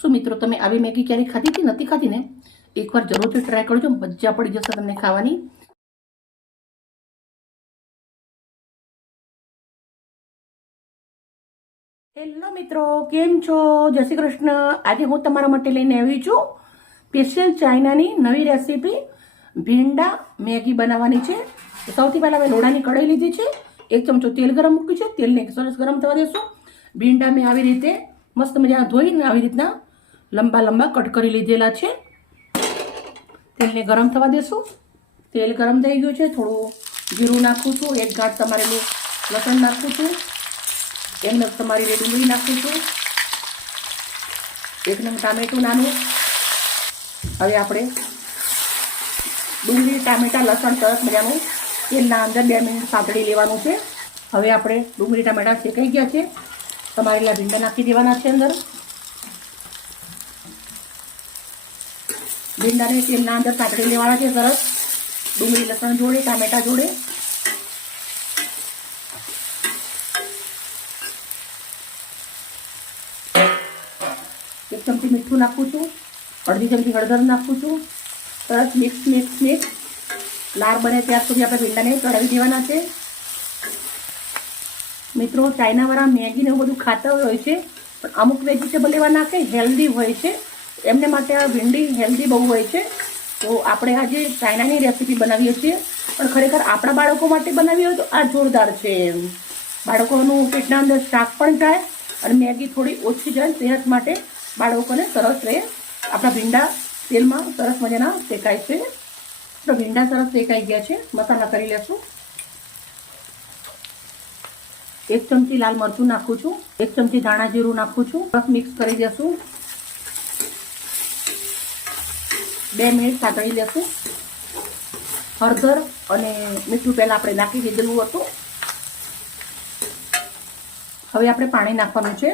શું મિત્રો તમે આવી મેગી ક્યારેય ખાધી હતી? નથી ખાધી ને? એકવાર જરૂરથી ટ્રાય કરજો, મજા પડી જશે તમને ખાવાની. હેલો મિત્રો, કેમ છો? જય શ્રી કૃષ્ણ. આજે હું તમારા માટે લઈને આવી છું સ્પેશિયલ ચાઇનાની નવી રેસીપી ભીંડા મેગી બનાવવાની છે. સૌથી પહેલાં મેં લોડાની કઢાઈ લીધી છે, 1 ચમચો તેલ ગરમ મૂક્યું છે. તેલને સરસ ગરમ થવા દેશું. ભીંડા મેં આવી રીતે મસ્ત મજા ધોઈને આવી રીતના લંબા લંબા કટ કરી લીધેલા છે. તેલને ગરમ થવા દેશું. તેલ ગરમ થઈ ગયું છે. થોડું જીરું નાખું છું, 1 ગાંઠ તમારેલું લસણ નાખું છું, એમને તમારી રે ડુંગળી નાખું છું, 1 નંગ ટામેટું નાનું. હવે આપણે ડુંગળી ટામેટા લસણ સરસ મજાનું તેલના અંદર 2 મિનિટ સાંતળી લેવાનું છે. હવે આપણે ડુંગળી ટામેટા શેકાઈ ગયા છે, તમારેલા ભીંડા નાખી દેવાના છે અંદર. ભીંડાને તેલના અંદર સાંતળી લેવાના છે સરસ, ડુંગળી લસણ જોડે ટામેટા જોડે. એક ચમચી મીઠું નાખું છું, અડધી ચમચી હળદર નાખું છું. સરસ મિક્સ લાર બને ત્યાર સુધી આપણે ભીંડાને ચડાવી દેવાના છે. મિત્રો, ચાઇનાવાળા મેગીને એવું બધું ખાતા હોય છે, પણ અમુક વેજીટેબલ એવા નાખે હેલ્ધી હોય છે, એમને માટે આ ભીંડી હેલ્ધી બહુ હોય છે. તો આપણે આજે ચાઇનાની રેસીપી બનાવીએ છીએ, પણ ખરેખર આપણા બાળકો માટે બનાવી હોય તો આ જોરદાર છે. બાળકોનું પેટના અંદર શાક પણ જાય અને મેગી થોડી ઓછી જાય, સેહત માટે બાળકોને સરસ રહે. આપણા ભીંડા તેલમાં સરસ મજાના શેકાય છે. તો ભીંડા સરસ શેકાઈ ગયા છે. મસાલા કરી લેશું. 1 ચમચી લાલ મરચું નાખું છું, 1 ચમચી ધાણા જીરું નાખું છું. સરસ મિક્સ કરી દેશું. 2 મિનિટ સાંતળી લેશું. હળદર અને મીઠું પહેલાં આપણે નાખી દીધેલું હતું. હવે આપણે પાણી નાખવાનું છે.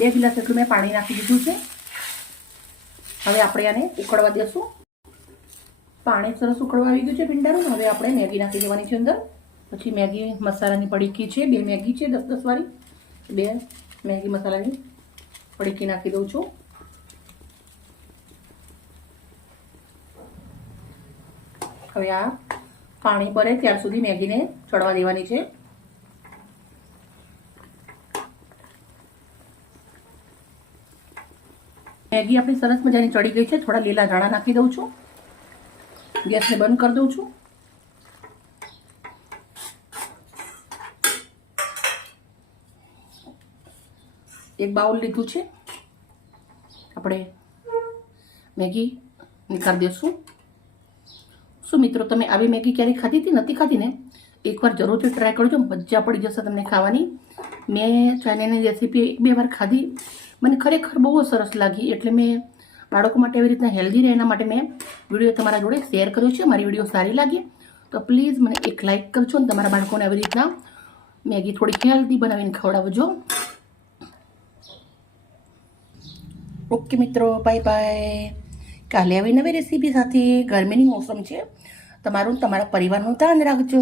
2 ગ્લાસ જેટલું મેં પાણી નાખી દીધું છે. હવે આપણે આને ઉકળવા દેશું. પાણી સરસ ઉકળવા આવી ગયું છે ભીંડાનું. હવે આપણે મેગી નાખી દેવાની છે અંદર. પછી મેગી મસાલાની પડીકી છે, 2 મેગી છે 10-10 વાળી, 2 મેગી મસાલાની પડીકી નાખી દઉં છું. હવે આ પાણી ભરે ત્યાર સુધી મેગીને ચડવા દેવાની છે. મેગી આપણી સરસ મજાની ચડી ગઈ છે. થોડા લીલા ધાણા નાખી દઉં છું. ગેસને બંધ કરી દઉં છું. એક બાઉલ લીધું છે, આપણે મેગી નીકાળી દઈશું. શું મિત્રો તમે આવી મેગી ક્યારેય ખાધી હતી? નથી ખાધી ને? એકવાર જરૂરથી ટ્રાય કરજો, મજા પડી જશે તમને ખાવાની. મેં ચાઇનાની રેસીપી 1-2 વાર ખાધી, મને ખરેખર બહુ સરસ લાગી. એટલે મેં બાળકો માટે એવી રીતના હેલ્ધી રહે એના માટે મેં વિડીયો તમારા જોડે શેર કર્યો છે. મારી વિડીયો સારી લાગી તો પ્લીઝ મને એક લાઇક કરજો અને તમારા બાળકોને આવી રીતના મેગી થોડી હેલ્ધી બનાવીને ખવડાવજો. ઓકે મિત્રો, બાય બાય. કાલે આવી નવી રેસીપી સાથે. ગરમીની મોસમ છે, તમારું તમારા પરિવારનું ધ્યાન રાખજો.